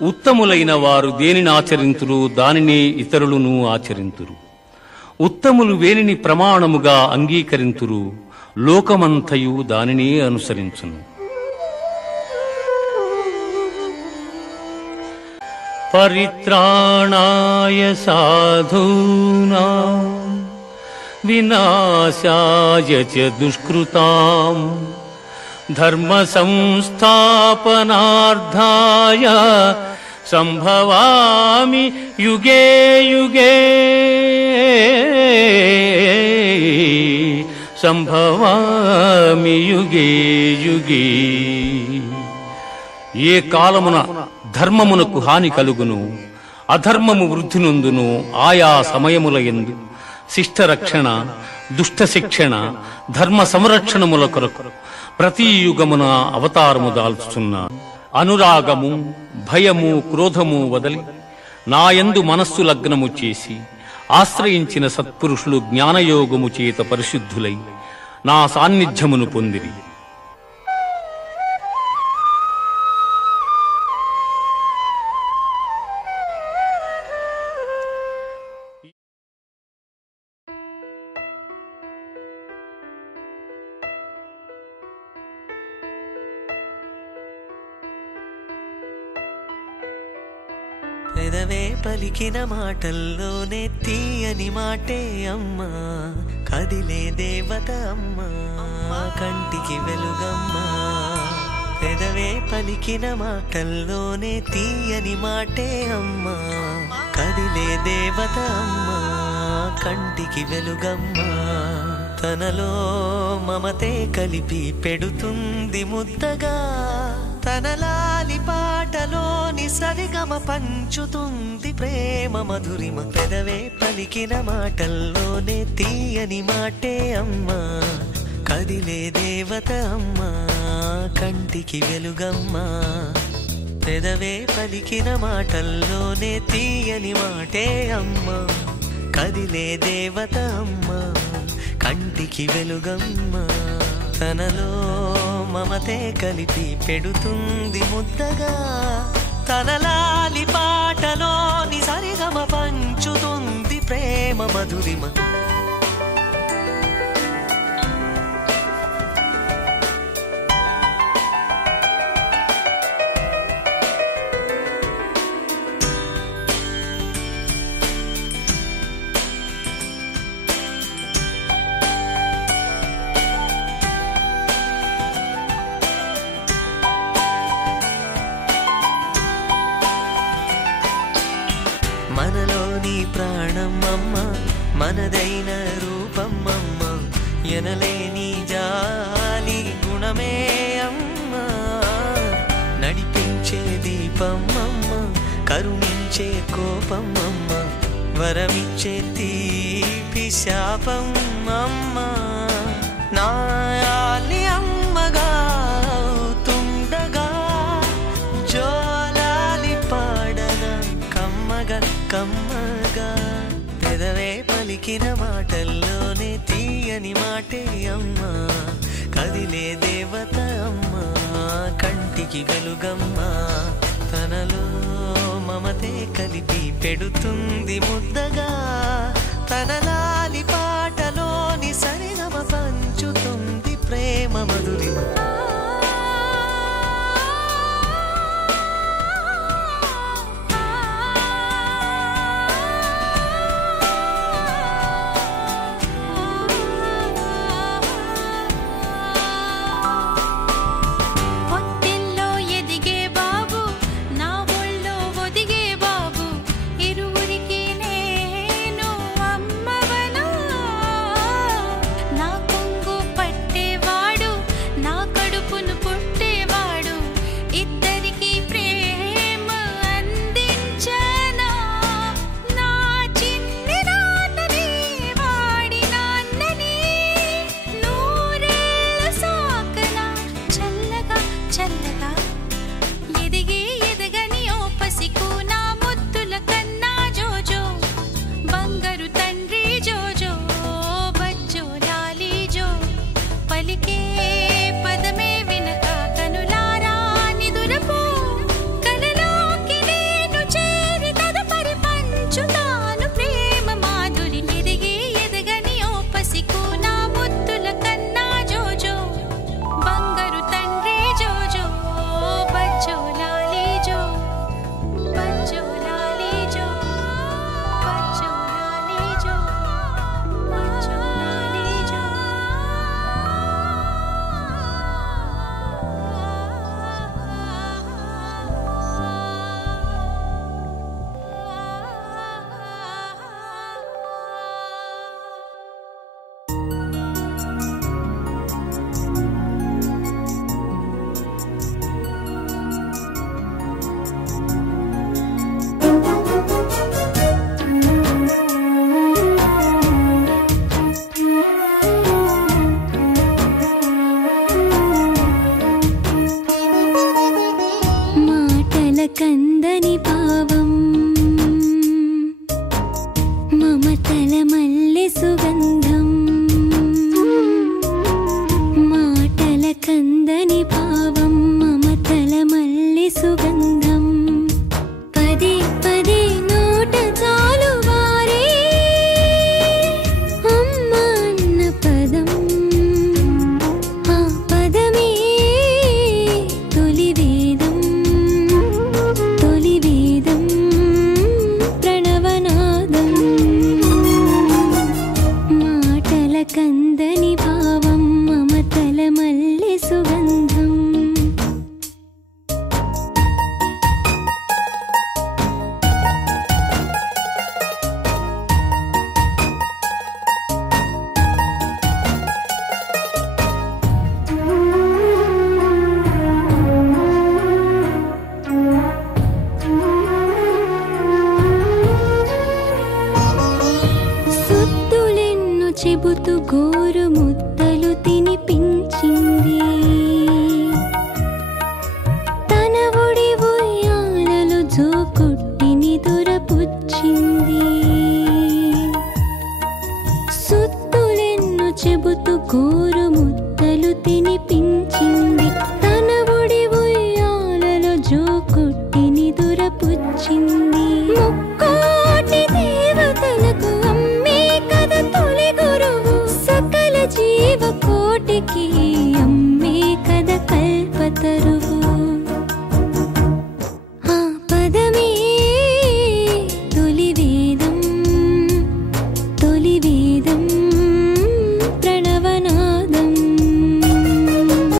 ఉత్తములైన వారు దేనిని ఆచరింతురు దానినే ఇతరులను ఆచరింతురు. ఉత్తములు వేనిని ప్రమాణముగా అంగీకరింతురు, లోకమంతయు దానినే అనుసరించును. పరిత్రాణాయ సాధూనాం వినాశాయ చ దుష్కృతాం ధర్మ సంస్థాపనార్థాయ సంభవామి యుగే యుగే సంభవామి యుగే యుగే. ఏ కాలమున ధర్మమునకు హాని కలుగును, అధర్మము వృద్ధి నొందును, ఆయా సమయముల యందు శిష్టరక్షణ, దుష్ట శిక్షణ, ధర్మ సంరక్షణముల కొరకు ప్రతి యుగమున అవతారము దాల్చుచున్నాను. అనురాగము, భయము, క్రోధము వదలి నాయందు మనస్సు లగ్నము చేసి ఆశ్రయించిన సత్పురుషులు జ్ఞానయోగము చేత పరిశుద్ధులై నా సాన్నిధ్యమును పొందిరి. పెదవే పలికిన మాటల్లోనే తీయని మాటే అమ్మా, కదిలే దేవత అమ్మా, కంటికి వెలుగమ్మా. పెదవే పలికిన మాటల్లోనే తీయని మాటే అమ్మా, కదిలే దేవత అమ్మా, కంటికి వెలుగమ్మా. తనలో మమతే కలిపి పెడుతుంది ముద్దగా, తన లాలి పాటలోని సరిగమ పంచుతుంది ప్రేమ మధురిమ. పెదవే పలికిన మాటల్లోనే తీయని మాటే అమ్మా, కదిలే దేవత అమ్మా, కంటికి వెలుగమ్మా. పెదవే పలికిన మాటల్లోనే తీయని మాటే అమ్మా, కదిలే దేవత అమ్మా, కంటికి వెలుగమ్మా. తనలో మమతే కలిపి పెడుతుంది ముద్దగా, తన లాలి పాటలోని సరిగమ పంచుతుంది ప్రేమ మధురిమ. మనలోని ప్రాణమమ్మ, మనదైన రూపమ్మమ్మ, ఎనలేని జాలి గుణమే అమ్మ. నడిపించే దీపమ్మమ్మ, కరుణించే కోపమ్మమ్మ, వరమిచ్చే తీపి శాపమ్మమ్మ. నాయాలి అమ్మగా అవుతుండగా జోలాలి పాడన కమ్మగా కమ్మగా. పెదవే పలికిన మాటల్లోనే తీయని మాటే అమ్మా, కదిలే దేవత అమ్మా, కంటికి వెలుగమ్మా. తనలో మమతే కలిపి పెడుతుంది ముద్దగా, తన లాలి పాటలోని సరిగమ పంచుతుంది ప్రేమ మధురిమ. అమ్మవ కందని పావం మమతల మల్లె సుగంధం మాటల కందని పావం మమతల మల్లె సుగంధం పదే పదే నోట చాలు వారే అమ్మ అన్న పదం ఆ పదమే తొలి వేదం ప్రణవనాదం మాటల కందని భావం మమతల మల్లె సుగంధం సుత్తులెన్ను చెబుతూ గోరు ముద్దలు తిని